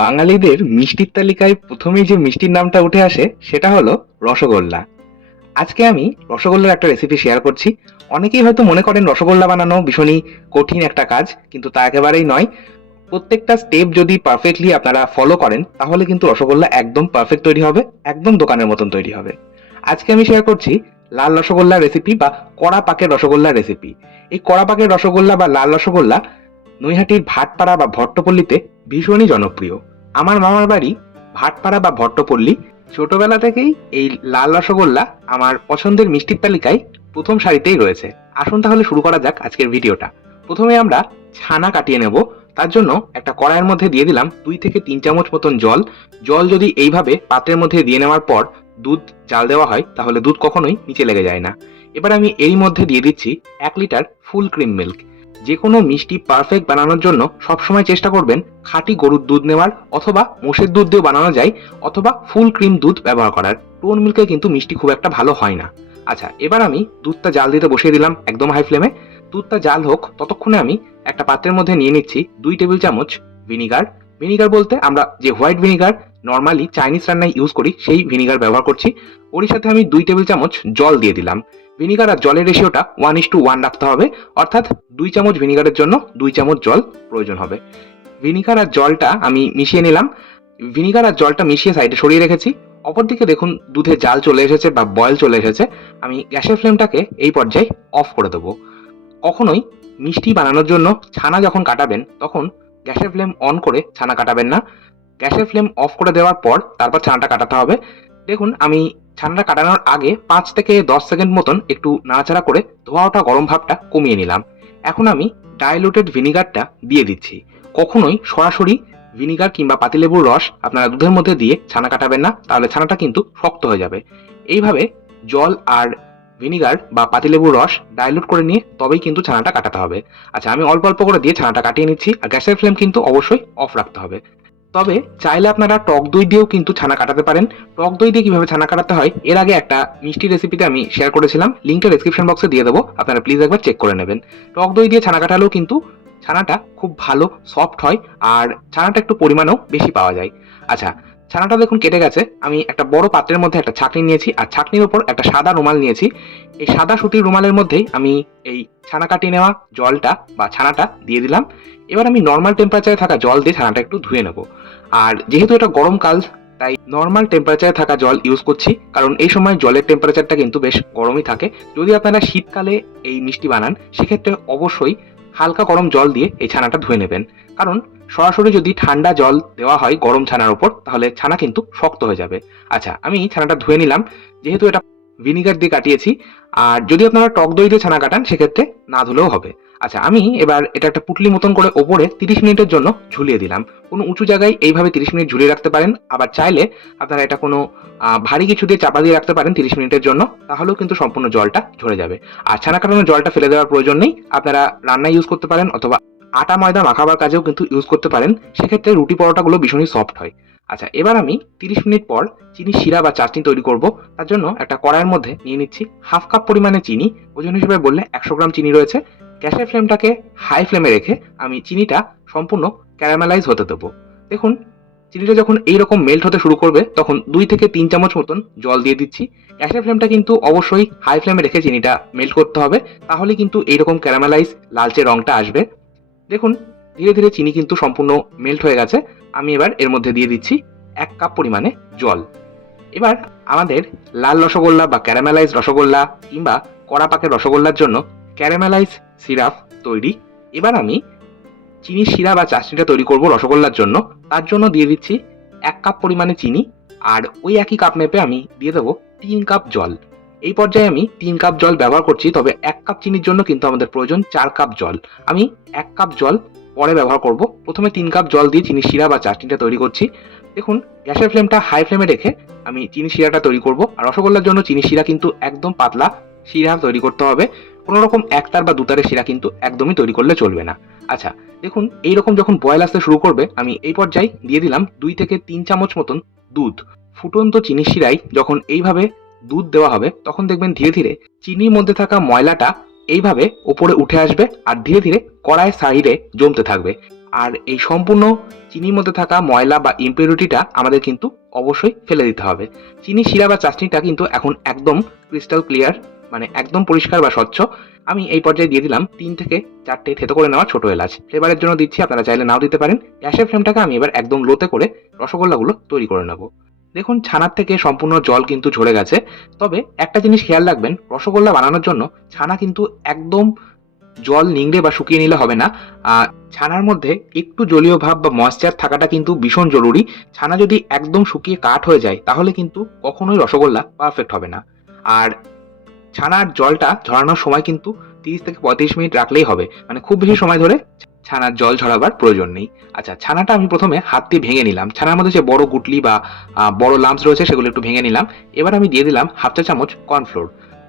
বাঙালিদের মিষ্টির তালিকায় প্রথমেই যে মিষ্টির নামটা উঠে আসে সেটা হলো রসগোল্লা। আজকে আমি রসগোল্লার একটা রেসিপি শেয়ার করছি। অনেকেই হয়তো মনে করেন রসগোল্লা বানানো ভীষণই কঠিন একটা কাজ, কিন্তু তা একেবারেই নয়। প্রত্যেকটা স্টেপ যদি পারফেক্টলি আপনারা ফলো করেন তাহলে কিন্তু রসগোল্লা একদম পারফেক্ট তৈরি হবে, একদম দোকানের মতন তৈরি হবে। আজকে আমি শেয়ার করছি লাল রসগোল্লার রেসিপি বা কড়া পাকের রসগোল্লার রেসিপি। এই কড়া পাকের রসগোল্লা বা লাল রসগোল্লা নৈহাটির ভাটপাড়া বা ভট্টপল্লীতে ভীষণই জনপ্রিয়। আমার মামার বাড়ি ভাটপাড়া বা ভট্টপল্লী। ছোটবেলা থেকেই এই লাল রসগোল্লা আমার পছন্দের মিষ্টির তালিকায় প্রথম সারিতেই রয়েছে। আসুন তাহলে শুরু করা যাক আজকের ভিডিওটা। প্রথমে আমরা ছানা কাটিয়ে নেব। তার জন্য একটা কড়াইয়ের মধ্যে দিয়ে দিলাম 2 থেকে 3 চামচ মতন জল। জল যদি এইভাবে পাত্রের মধ্যে দিয়ে নেওয়ার পর দুধ জাল দেওয়া হয় তাহলে দুধ কখনোই নিচে লেগে যায় না। এবার আমি এরই মধ্যে দিয়ে দিচ্ছি 1 লিটার ফুল ক্রিম মিল্ক। যে কোনো মিষ্টি পারফেক্ট বানানোর জন্য সবসময় চেষ্টা করবেন খাঁটি গরুর দুধ নেওয়ার, অথবা মোষের দুধ দিয়েও বানানো যায়, অথবা ফুল ক্রিম দুধ ব্যবহার করার। টোন মিল্কে কিন্তু মিষ্টি খুব একটা ভালো হয় না। আচ্ছা, এবার আমি দুধটা জাল দিতে বসিয়ে দিলাম একদম হাই ফ্লেমে। দুধটা জাল হোক ততক্ষণে আমি একটা পাত্রের মধ্যে নিয়ে নিচ্ছি 2 টেবিল চামচ ভিনিগার। ভিনিগার বলতে আমরা যে হোয়াইট ভিনিগার নর্মালি চাইনিজ রান্নায় ইউজ করি সেই ভিনিগার ব্যবহার করছি। ওর সাথে আমি 2 টেবিল চামচ জল দিয়ে দিলাম। ভিনিগার আর জলের রেশিওটা 1:1 রাখতে হবে, অর্থাৎ 2 চামচ ভিনিগারের জন্য 2 চামচ জল প্রয়োজন হবে। ভিনিগার আর জলটা আমি মিশিয়ে নিলাম। ভিনিগার আর জলটা মিশিয়ে সাইডে সরিয়ে রেখেছি। অপরদিকে দেখুন দুধে জাল চলে এসেছে বা বয়েল চলে এসেছে। আমি গ্যাসের ফ্লেমটাকে এই পর্যায়ে অফ করে দেবো। কখনোই মিষ্টি বানানোর জন্য ছানা যখন কাটাবেন তখন গ্যাসের ফ্লেম অন করে ছানা কাটাবেন না। গ্যাসের ফ্লেম অফ করে দেওয়ার পর তারপর ছানাটা কাটাতে হবে। দেখুন আমি ছানাটা কাটানোর আগে 5 থেকে 10 সেকেন্ড মতন একটু নাড়াচাড়া করে ধোয়া ওঠা গরম ভাবটা কমিয়ে নিলাম। এখন আমি ডাইলুটেড ভিনিগারটা দিয়ে দিচ্ছি। কখনোই সরাসরি ভিনিগার কিংবা পাতিলেবুর রস আপনারা দুধের মধ্যে দিয়ে ছানা কাটাবেন না, তাহলে ছানাটা কিন্তু শক্ত হয়ে যাবে। এইভাবে জল আর ভিনিগার বা পাতিলেবুর রস ডাইলুট করে নিয়ে তবেই কিন্তু ছানাটা কাটাতে হবে। আচ্ছা, আমি অল্প অল্প করে দিয়ে ছানাটা কাটিয়ে নিচ্ছি, আর গ্যাসের ফ্লেম কিন্তু অবশ্যই অফ রাখতে হবে। তবে চাইলে আপনারা টক দই দিয়েও কিন্তু ছানা কাটাতে পারেন। টক দই দিয়ে কিভাবে ছানা কাটাতে হয় এর আগে একটা মিষ্টি রেসিপিতে আমি শেয়ার করেছিলাম, লিঙ্কটা ডেসক্রিপশন বক্সে দিয়ে দেবো, আপনারা প্লিজ একবার চেক করে নেবেন। টক দই দিয়ে ছানা কাটালেও কিন্তু ছানাটা খুব ভালো সফট হয়, আর ছানাটা একটু পরিমাণেও বেশি পাওয়া যায়। আচ্ছা, ছানাটা দেখুন কেটে গেছে। আমি একটা বড় পাত্রের মধ্যে একটা ছাঁকনি নিয়েছি, আর ছাঁকনির উপর একটা সাদা রুমাল নিয়েছি। এই সাদা সুতির রুমালের মধ্যেই আমি এই ছানা কাটিয়ে নেওয়া জলটা বা ছানাটা দিয়ে দিলাম। এবার আমি নর্মাল টেম্পারেচারে থাকা জল দিয়ে ছানাটা একটু ধুয়ে নেব। আর যেহেতু এটা গরমকাল, তাই নর্মাল টেম্পারেচারে থাকা জল ইউজ করছি, কারণ এই সময় জলের টেম্পারেচারটা কিন্তু বেশ গরমই থাকে। যদি আপনারা শীতকালে এই মিষ্টি বানান সেক্ষেত্রে অবশ্যই হালকা গরম জল দিয়ে এই ছানাটা ধুয়ে নেবেন, কারণ সরাসরি যদি ঠান্ডা জল দেওয়া হয় গরম ছানার উপর তাহলে ছানা কিন্তু শক্ত হয়ে যাবে। আচ্ছা, আমি ছানাটা ধুয়ে নিলাম, যেহেতু এটা ভিনিগার দিয়ে কাটিয়েছি। আর যদি আপনারা টক দই দিয়ে ছানা কাটান সেক্ষেত্রে না ধুলেও হবে। আচ্ছা, আমি এবার এটা একটা পুটলি মতন করে ওপরে 30 মিনিটের জন্য ঝুলিয়ে দিলাম। কোনো উঁচু জায়গায় এইভাবে 30 মিনিট ঝুলিয়ে রাখতে পারেন, আবার চাইলে আপনারা এটা কোনো ভারী কিছু দিয়ে চাপা দিয়ে রাখতে পারেন 30 মিনিটের জন্য, তাহলেও কিন্তু সম্পূর্ণ জলটা ঝরে যাবে। আর ছানা কাটানোর জলটা ফেলে দেওয়ার প্রয়োজন নেই, আপনারা রান্নায় ইউজ করতে পারেন, অথবা আটা ময়দা মাখাবার কাজেও কিন্তু ইউজ করতে পারেন। সেক্ষেত্রে রুটি পরোটাগুলো ভীষণই সফট হয়। আচ্ছা, এবার আমি 30 মিনিট পর চিনি শিরা বা চাটনি তৈরি করব। তার জন্য একটা কড়াইয়ের মধ্যে নিয়ে নিচ্ছি হাফ কাপ পরিমাণে চিনি। ওজন হিসেবে বললে 100 গ্রাম চিনি রয়েছে। গ্যাসের ফ্লেমটাকে হাই ফ্লেমে রেখে আমি চিনিটা সম্পূর্ণ ক্যারামেলাইজ হতে দেবো। দেখুন চিনিটা যখন এইরকম মেল্ট হতে শুরু করবে তখন 2 থেকে 3 চামচ মতন জল দিয়ে দিচ্ছি। গ্যাসের ফ্লেমটা কিন্তু অবশ্যই হাই ফ্লেমে রেখে চিনিটা মেল্ট করতে হবে, তাহলে কিন্তু এইরকম ক্যারামেলাইজ লালচে রংটা আসবে। দেখুন ধীরে ধীরে চিনি কিন্তু সম্পূর্ণ মেল্ট হয়ে গেছে। আমি এবার এর মধ্যে দিয়ে দিচ্ছি 1 কাপ পরিমাণে জল। এবার আমাদের লাল রসগোল্লা বা ক্যারামেলাইজ রসগোল্লা কিংবা কড়া পাকের রসগোল্লার জন্য ক্যারামেলাইজ সিরাপ তৈরি। এবার আমি চিনির শিরা বা চাশনিটা তৈরি করব রসগোল্লার জন্য। তার জন্য দিয়ে দিচ্ছি 1 কাপ পরিমাণে চিনি, আর ওই একই কাপ মেপে আমি দিয়ে দেবো 3 কাপ জল। এই পর্যায়ে আমি 3 কাপ জল ব্যবহার করছি, তবে 1 কাপ চিনির জন্য কিন্তু আমাদের প্রয়োজন 4 কাপ জল। আমি 1 কাপ জল পরে ব্যবহার করব। প্রথমে 3 কাপ জল দিয়ে চিনির শিরা বা চাশনিটা তৈরি করছি। দেখুন গ্যাসের ফ্লেমটা হাই ফ্লেমে রেখে আমি চিনি শিরাটা তৈরি করব। আর রসগোল্লার জন্য চিনি শিরা কিন্তু একদম পাতলা শিরা তৈরি করতে হবে। কোনো রকম একতার বা দুতারের শিরা কিন্তু একদমই তৈরি করলে চলবে না। আচ্ছা, দেখুন এইরকম যখন বয়েল আসতে শুরু করবে আমি এই পর্যায়ে দিয়ে দিলাম 2 থেকে 3 চামচ মতন দুধ। ফুটন্ত চিনি শিরায় যখন এইভাবে দুধ দেওয়া হবে তখন দেখবেন ধীরে ধীরে চিনির মধ্যে থাকা ময়লাটা এইভাবে ওপরে উঠে আসবে, আর ধীরে ধীরে কড়াইয়ের সাইডে জমতে থাকবে। আর এই সম্পূর্ণ চিনির মধ্যে থাকা ময়লা বা ইমপিউরিটিটা আমাদের কিন্তু অবশ্যই ফেলে দিতে হবে। চিনি শিরা বা চাশনিটা কিন্তু এখন একদম ক্রিস্টাল ক্লিয়ার, মানে একদম পরিষ্কার বা স্বচ্ছ। আমি এই পর্যায়ে দিয়ে দিলাম 3 থেকে 4টে থেতো করে নেওয়া ছোট এলাচ। ফ্লেভারের জন্য দিচ্ছি, আপনারা চাইলে নাও দিতে পারেন। গ্যাসের ফ্লেমটাকে আমি এবার একদম লোতে করে রসগোল্লাগুলো তৈরি করে নেব। দেখুন ছানার থেকে সম্পূর্ণ জল কিন্তু ঝরে গেছে। তবে একটা জিনিস খেয়াল রাখবেন, রসগোল্লা বানানোর জন্য ছানা কিন্তু একদম জল নিংড়ে বা শুকিয়ে নিলে হবে না। আ ছানার মধ্যে একটু জলীয় ভাব বা ময়েশ্চার থাকাটা কিন্তু ভীষণ জরুরি। ছানা যদি একদম শুকিয়ে কাঠ হয়ে যায় তাহলে কিন্তু কখনোই রসগোল্লা পারফেক্ট হবে না। আর ছানার জলটা ঝরানোর সময় কিন্তু ৩০ থেকে ৩৫ মিনিট রাখলেই হবে। মানে খুব বেশি সময় ধরে ছানার জল ঝরাবার প্রয়োজন নেই। আচ্ছা, ছানাটা আমি ১ম এ হাত দিয়ে ভেঙে নিলাম। ছানার মধ্যে যে বড় গুটলি বা বড় লাম্পস রয়েছে সেগুলো একটু ভেঙে নিলাম। এবার আমি দিয়ে দিলাম ১/২ চা চামচ কর্নফ্লোর।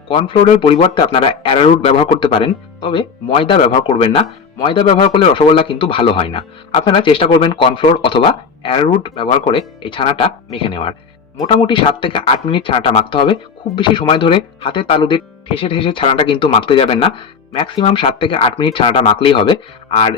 কর্নফ্লোরের পরিবর্তে আপনারা অ্যারারুট ব্যবহার করতে পারেন। তবে ময়দা ব্যবহার করবেন না। ময়দা ব্যবহার করলে রসগোল্লা কিন্তু ভালো হয় না। আপনারা চেষ্টা করবেন কর্নফ্লোর অথবা অ্যারারুট ব্যবহার করে এই ছানাটা মেখে নেওয়ার। মোটামুটি ৭ থেকে ৮ মিনিট ছানাটা মাখতে হবে। খুব বেশি সময় ধরে হাতের তালু দিয়ে ঠেসে, ঠেসে ছানাটা কিন্তু মাখতে যাবেন না। ম্যাক্সিমাম ৭ থেকে ৮ মিনিট ছানাটা মাখলেই হবে। আর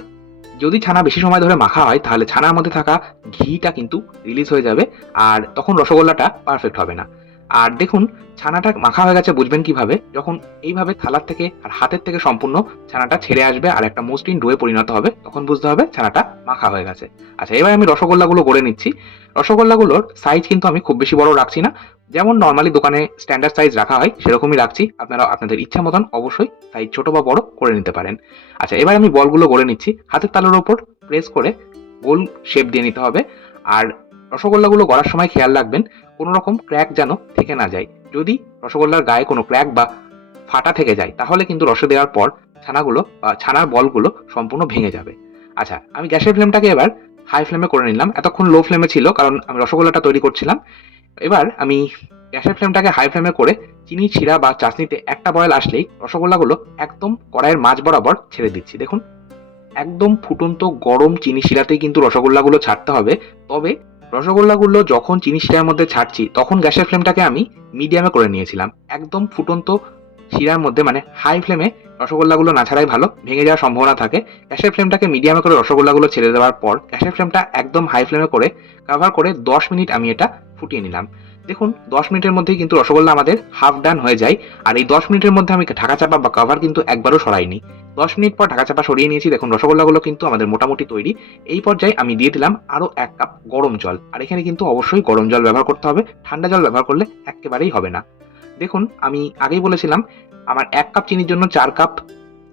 যদি ছানা বেশি সময় ধরে মাখা হয় তাহলে ছানার মধ্যে থাকা ঘিটা কিন্তু রিলিজ হয়ে যাবে। আর তখন রসগোল্লাটা পারফেক্ট হবে না। আর দেখুন ছানাটা মাখা হয়ে গেছে বুঝবেন কিভাবে? যখন এইভাবে থালার থেকে আর হাতের থেকে সম্পূর্ণ ছানাটা ছেড়ে আসবে আর একটা মসৃণ ডোয়ে পরিণত হবে, তখন বুঝতে হবে ছানাটা মাখা হয়ে গেছে। আচ্ছা, এবার আমি রসগোল্লাগুলো গড়ে নিচ্ছি। রসগোল্লাগুলোর সাইজ কিন্তু আমি খুব বেশি বড় রাখছি না। যেমন নরমালি দোকানে স্ট্যান্ডার্ড সাইজ রাখা হয় সেরকমই রাখছি। আপনারা আপনাদের ইচ্ছা মতন অবশ্যই সাইজ ছোট বা বড় করে নিতে পারেন। আচ্ছা, এবার আমি বলগুলো গড়ে নিচ্ছি। হাতের তালুর উপর প্রেস করে গোল শেপ দিয়ে নিতে হবে। আর রসগোল্লাগুলো গড়ার সময় খেয়াল রাখবেন কোনো রকম ক্র্যাক যেন থেকে না যায়। যদি রসগোল্লার গায়ে কোনো ক্র্যাক বা ফাটা থেকে যায় তাহলে কিন্তু রসে দেওয়ার পর ছানাগুলো বা ছানার বলগুলো সম্পূর্ণ ভেঙে যাবে। আচ্ছা, আমি গ্যাসের ফ্লেমটাকে এবার হাই ফ্লেমে করে নিলাম। এতক্ষণ লো ফ্লেমে ছিল কারণ আমি রসগোল্লাটা তৈরি করছিলাম। এবার আমি গ্যাসের ফ্লেমটাকে হাই ফ্লেমে করে চিনি শিরা বা চাশনিতে একটা বয়েল আসলেই রসগোল্লাগুলো একদম কড়াইয়ের মাঝ বরাবর ছেড়ে দিচ্ছি। দেখুন একদম ফুটন্ত গরম চিনি শিরাতেই কিন্তু রসগোল্লাগুলো ছাড়তে হবে। তবে রসগোল্লাগুলো যখন চিনি শিরার মধ্যে ছাড়ছি তখন গ্যাসের ফ্লেমটাকে আমি মিডিয়ামে করে নিয়েছিলাম। একদম ফুটন্ত শিরার মধ্যে মানে হাই ফ্লেমে রসগোল্লাগুলো না ছাড়াই ভালো, ভেঙে যাওয়ার সম্ভাবনা থাকে। গ্যাসের ফ্লেমটাকে মিডিয়ামে করে রসগোল্লাগুলো ছেড়ে দেওয়ার পর গ্যাসের ফ্লেমটা একদম হাই ফ্লেমে করে কভার করে ১০ মিনিট আমি এটা ফুটিয়ে নিলাম। দেখুন ১০ মিনিটের মধ্যেই কিন্তু রসগোল্লা আমাদের হাফ ডান হয়ে যায়। আর এই ১০ মিনিটের মধ্যে আমি ঢাকা চাপা বা কভার কিন্তু একবারও সরাইনি। ১০ মিনিট পর ঢাকা চাপা সরিয়ে নিয়েছি। দেখুন রসগোল্লাগুলো কিন্তু আমাদের মোটামুটি তৈরি। এই পর্যায়ে আমি দিয়ে দিলাম আরো ১ কাপ গরম জল। আর এখানে কিন্তু অবশ্যই গরম জল ব্যবহার করতে হবে। ঠান্ডা জল ব্যবহার করলে এক্কেবারেই হবে না। দেখুন আমি আগেই বলেছিলাম আমার ১ কাপ চিনির জন্য ৪ কাপ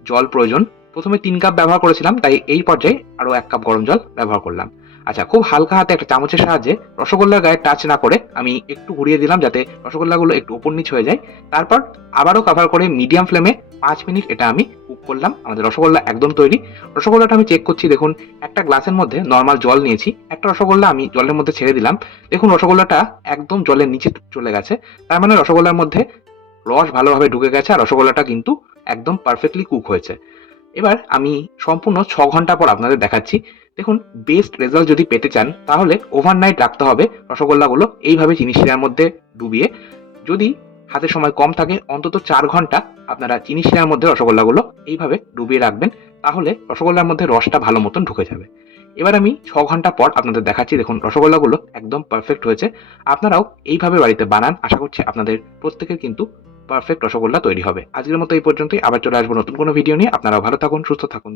জল প্রয়োজন। ১ম এ ৩ কাপ ব্যবহার করেছিলাম, তাই এই পর্যায়ে আরো ১ কাপ গরম জল ব্যবহার করলাম। আচ্ছা, খুব হালকা হাতে একটা চামচের সাহায্যে রসগোল্লার গায়ে টাচ না করে আমি একটু ঘুরিয়ে দিলাম যাতে রসগোল্লাগুলো একটু উপর নিচ হয়ে যায়। তারপর আবারও কভার করে মিডিয়াম ফ্লেমে ৫ মিনিট এটা আমি কুক করলাম। আমাদের রসগোল্লা একদম তৈরি। রসগোল্লাটা আমি চেক করছি, দেখুন একটা গ্লাসের মধ্যে নরমাল জল নিয়েছি। একটা রসগোল্লা আমি জলের মধ্যে ছেড়ে দিলাম। দেখুন রসগোল্লাটা একদম জলের নিচে চলে গেছে। তার মানে রসগোল্লার মধ্যে রস ভালোভাবে ঢুকে গেছে আর রসগোল্লাটা কিন্তু একদম পারফেক্টলি কুক হয়েছে। এবার আমি সম্পূর্ণ ৬ ঘন্টা পর আপনাদের দেখাচ্ছি। দেখুন বেস্ট রেজাল্ট যদি পেতে চান তাহলে ওভারনাইট রাখতে হবে রসগোল্লাগুলো এইভাবে চিনি শিরার মধ্যে ডুবিয়ে। যদি হাতে সময় কম থাকে অন্তত ৪ ঘন্টা আপনারা চিনি শিরার মধ্যে রসগোল্লাগুলো এইভাবে ডুবিয়ে রাখবেন। তাহলে রসগোল্লার মধ্যে রসটা ভালো মতন ঢুকে যাবে। এবার আমি ৬ ঘন্টা পর আপনাদের দেখাচ্ছি। দেখুন রসগোল্লাগুলো একদম পারফেক্ট হয়েছে। আপনারাও এইভাবে বাড়িতে বানান। আশা করছি আপনাদের প্রত্যেকের কিন্তু পারফেক্ট রসগোল্লা তৈরি হবে। আজকের মতো এই পর্যন্তই। আবার চলে আসবো নতুন কোনো ভিডিও নিয়ে। আপনারাও ভালো থাকুন, সুস্থ থাকুন।